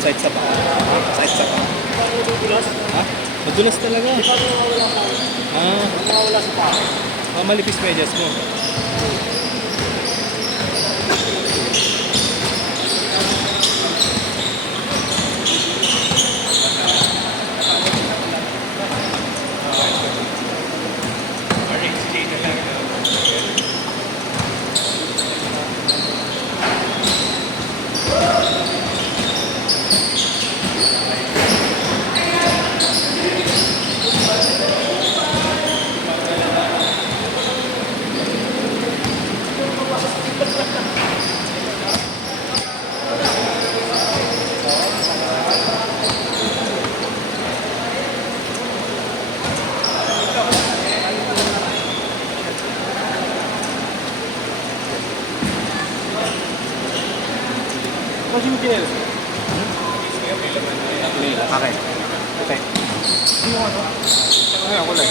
Masakit sa paa. Masakit sa paa. Ha? Madulas talaga. Nawawala sa paa. Malipis medyas mo. Kasi yung pinel. Okay. Okay. Hindi mo ano? Ay, ako lang.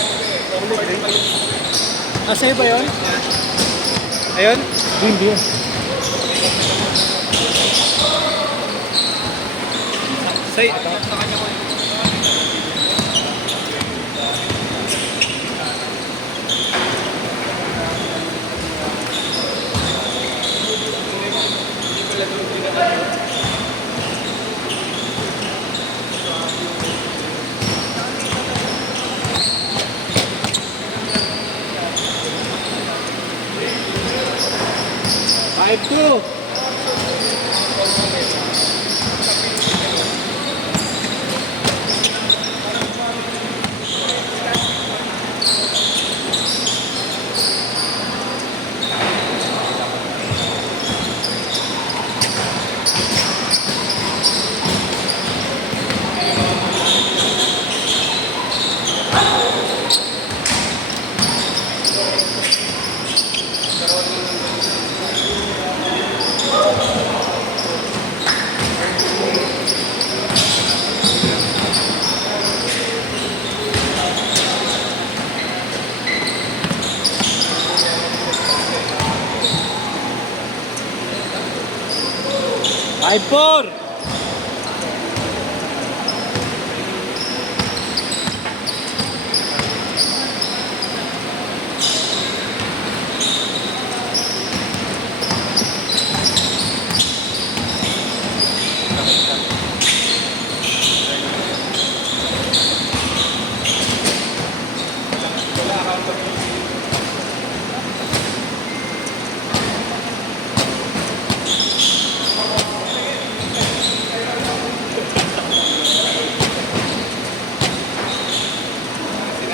Ah, sa'yo ba yun? Ayun? Hindi yun. Say. Five, two. Five, four.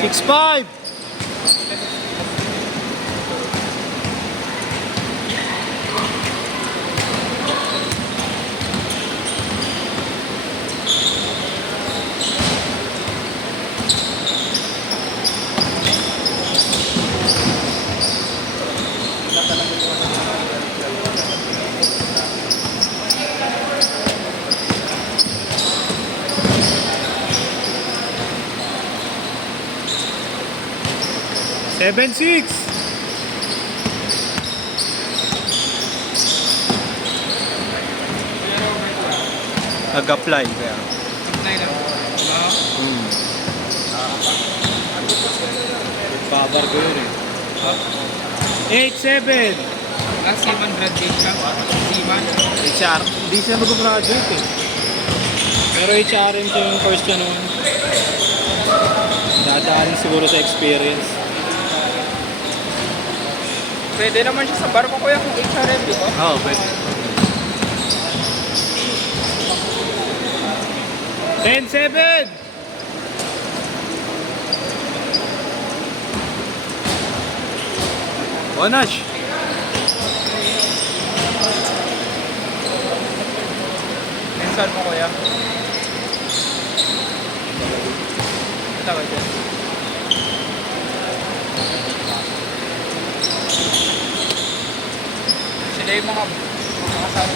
Six, five. Seven, six. Nag-apply kaya. Babar ko yun eh. 8-7. Last Seaman graduate ka? Seaman? HR. Hindi siya mag-graduate eh. Pero HRM siya yung course niya noon. Dadaan siguro sa experience. Pwede naman siya sa barko kuya kung HRM, di ba? Oo, pwede. 10-7. Onash. Minsan mo kuya. Tawag dyan. Sila yung mga kasama.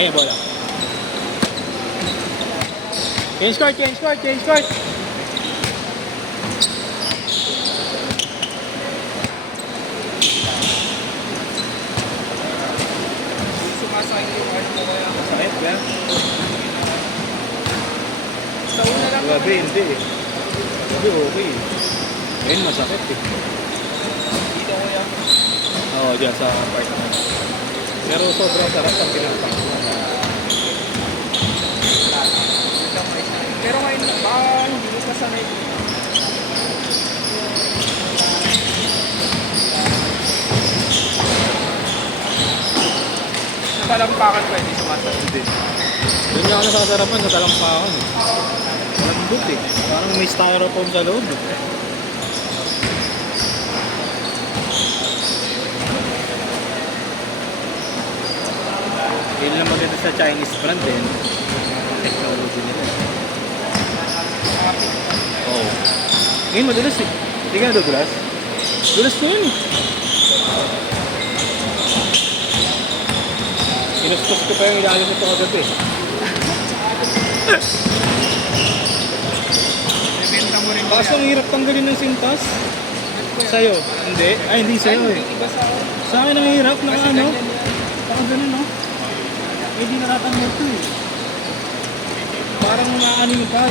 Eh, bola. Change court, change court, change court. Sumasakit yung ano mo kaya. Sakit ba? Sa una lang. Gabi, hindi eh. Gabi, okay. Ngayon, masakit eh. Dito kuya. Oo, dyan sa part na. Pero sobrang sarap ang tinatang. Pero ngayon, baka hindi ko pa sanay. Sa talampakan pwede sumasakit. Hindi. Doon niya ako nasasarapan sa talampakan eh. Lambot eh. Parang may styrofoam sa loob eh. Yun lang maganda sa Chinese brand eh. Ang technology nila. Oo. Oh. Ngayon madalas eh. Hindi ka nadudulas? Dulas na yun eh. Inustos ko pa yung ilalim nito kagabi. Bebenta mo rin Kaso ang hirap tanggalin ng sintas. Sa'yo? Hindi? Ay, hindi sa'yo eh. Iba sa ako. Sa akin ang hirap na Kasi ano. ganyan yan. Baka ganun no? Hindi natatanggal ito eh. Parang maaning pa.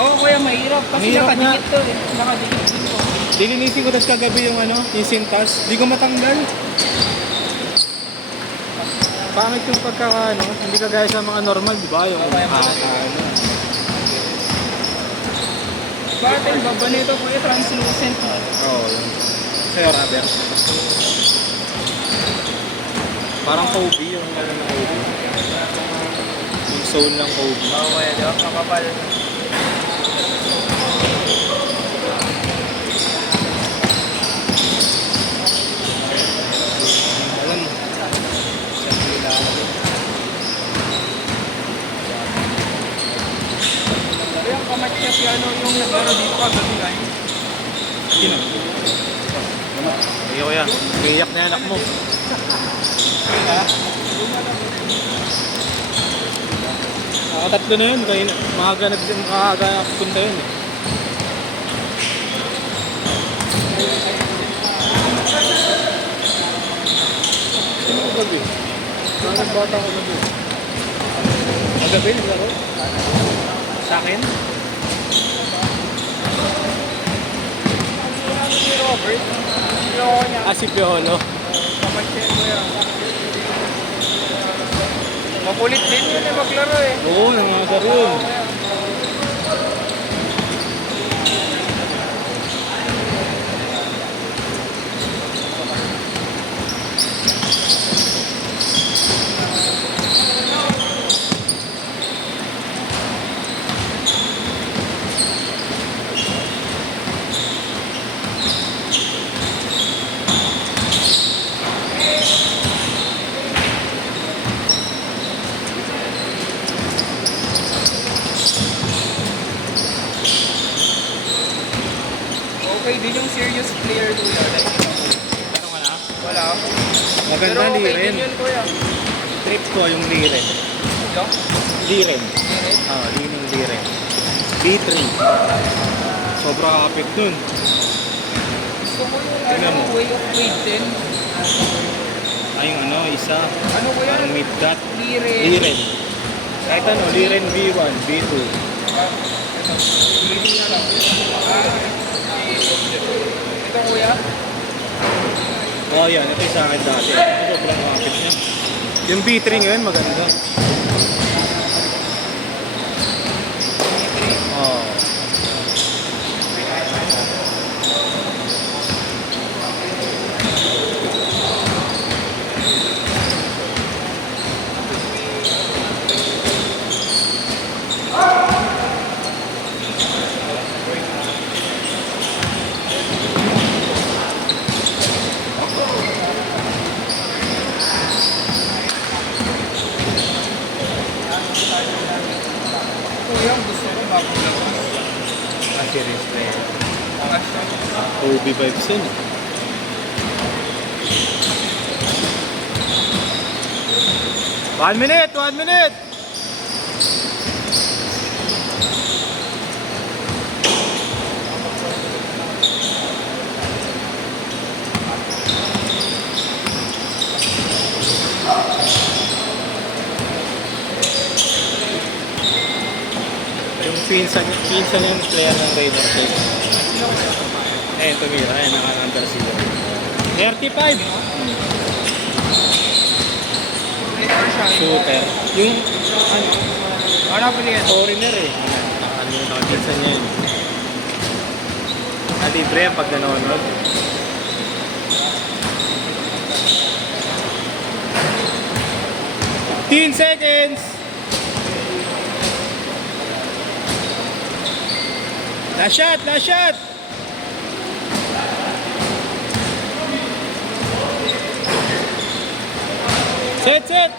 Oo kuya, mahirap. Kasi Mahirap nakadikit to eh. Nakadikit din ko. Dilinisin ko tapos kagabi yung ano, yung sintas. Hindi ko matanggal. Pangit yung pagkakaano, hindi ka gaya sa mga normal, di ba? Yung ano. Bakit yung baba nito kuya translucent? Oo, yun. Sa'yo, rubber. Parang Kobe yung ano ng Kobe. Yung zone ng Kobe. Oo kuya, di ba? Makapal. Alam mo. Siyempre lang. Pero yung kamat kasi ano yung naglaro dito kagabi kayo. Sino? Iyo yan. Iyak na anak mo. Nakatatlo na yun. Kaya maaga punta yun eh. Sino ko gabi? Parang bata ko gabi. Magabi naglaro? Sa akin? Si Robert, niloko niya. Ah, si Piolo. Kamat siya kuya. Makulit din yun eh maglaro eh. Oo, nangagar yun. Okay din yung serious player kuya. Like, Meron ka na? wala ako. Maganda Pero okay liren. din yun kuya. Trip ko yung liren. Yung? Liren. Ah, lining liren. B3. Sobrang kapit nun. Gusto ko yung Tingnan ano, mo. way of weight din. Ay, yung ano, isa. Ano kuya? Parang mid dot. Liren. Liren. Kahit ano, liren B1, B2. Liren na lang. Ito kuya. Oh, yan. Ito yung sa akin dati. Ito, sobrang kapit niya. Yung B3 ngayon, maganda. Oh. Kuya, gusto ko bago lang. Ah, serious na yan. Asya. OB vibes yun. 1 minute, 1 minute. Yung pinsan yung player ng Raider State. Eh, tumira. Eh, naka-under 0. 35. Later siya. Shooter. Yung Ano ba yan? foreigner eh. Ano yung nakapinsan niya yun. Libre yan pag nanonood. Ten seconds! Last shot! Last shot! Set! Set!